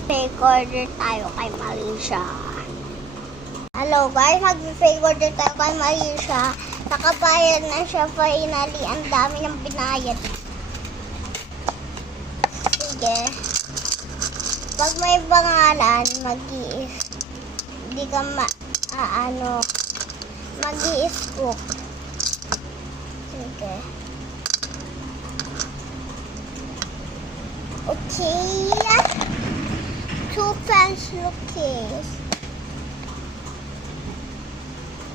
fake order tayo kay Marisha. Hello guys, mag-fake order tayo kay Marisha. Nakabayad na siya finally. Ang dami ng binayad. Sige. Pag may pangalan, hindi ka mag-i-scoop. Sige. Okay. 2 pencil case.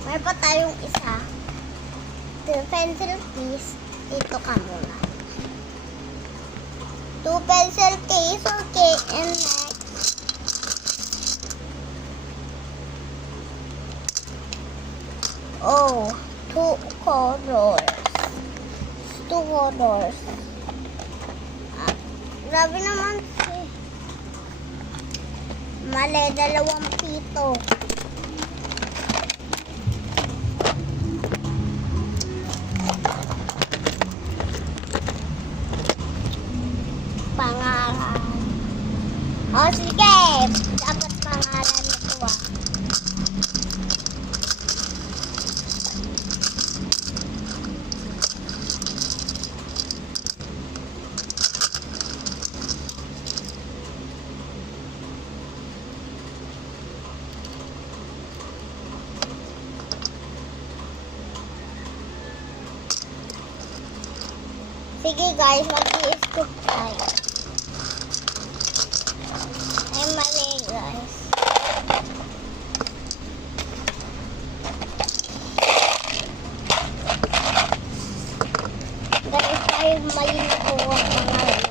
May pa tayong isa. 2 pencil case. Dito ka muna. 2 pencil case. Okay. And next. Oh. 2 colors. 2 colors. Grabe naman si mali, 2 pito. Pangalan. O sige, dapat pangalan ito ah. Sige guys, mag-i-scoop tayo. Ay mali guys. Guys, tayo mali na po ang pangalan.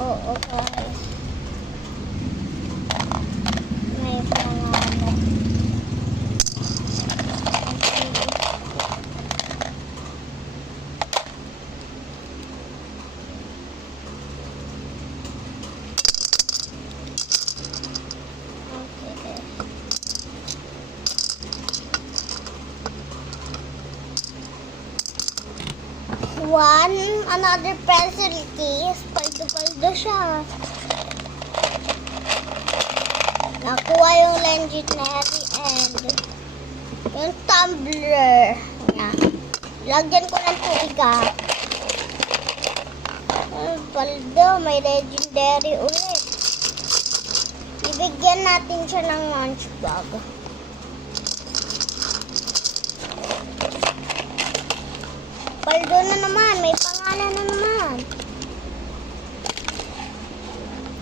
Oo guys. May pangalan. Another pencil case. Paldo-paldo siya. Nakuha yung legendary and yung tumbler. Yan. Lagyan ko ng tubig ah. Paldo, may legendary ulit. Ibigyan natin siya ng lunch bag. Paldo na naman, may pangalan na